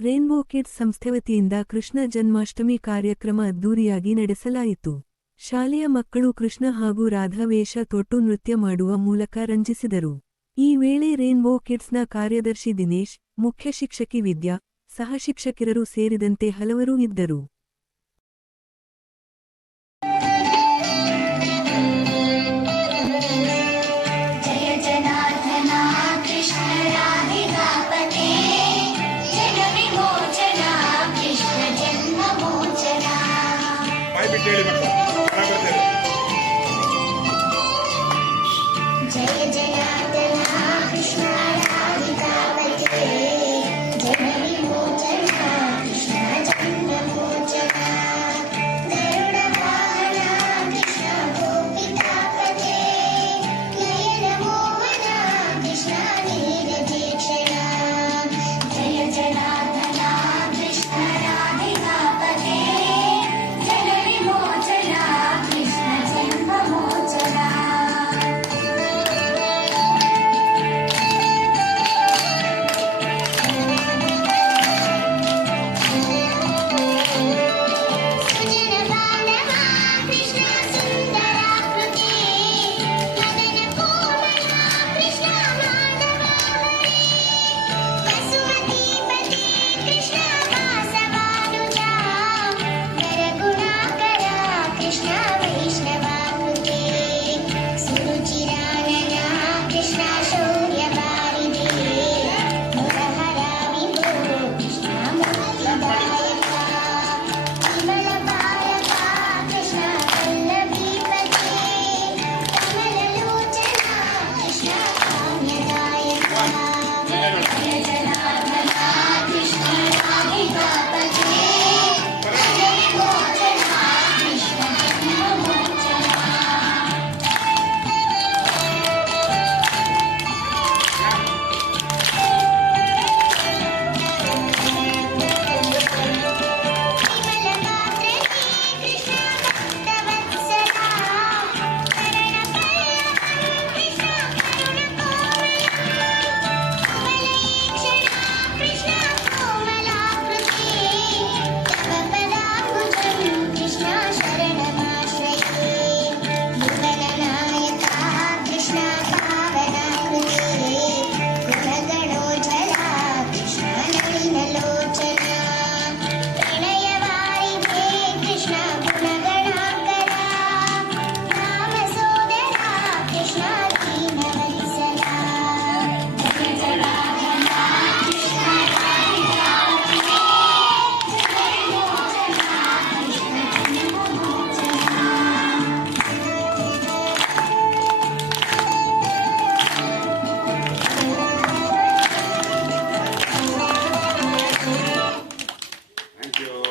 Rainbow kids ಸಂಸ್ಥೆ ವತಿಯಿಂದ ಕೃಷ್ಣ ಜನ್ಮಾಷ್ಟಮಿ ಕಾರ್ಯಕ್ರಮ ಅದ್ದೂರಿಯಾಗಿ ನಡೆಸಲಾಯಿತು. ಶಾಲೆಯ ಮಕ್ಕಳು ಕೃಷ್ಣ ಹಾಗೂ ರಾಧಾ ವೇಷ ತೊಟ್ಟು ನೃತ್ಯ ಮಾಡುವ ಮೂಲಕ ರಂಜಿಸಿದರು. ಈ ವೇಳೆ ರೇನ್ಬೋ ಕಿಡ್ಸ್ನ ಕಾರ್ಯದರ್ಶಿ ದಿನೇಶ್, ಮುಖ್ಯ ಶಿಕ್ಷಕಿ ವಿದ್ಯಾ, ಸಹಶಿಕ್ಷಕಿಯರು ಸೇರಿದಂತೆ ಹಲವರು ಇದ್ದರು. जय जनार्दन कृष्ण राधिकापते जन विमोचन कृष्ण जन्ममोचन गरुड वाहन कृष्ण गोपिकापते नयन मोहन कृष्ण नीरदीक्षण जय जनार्दन कृष्ण राधिकापते जन विमोचन कृष्ण जन्ममोचन. Thank you.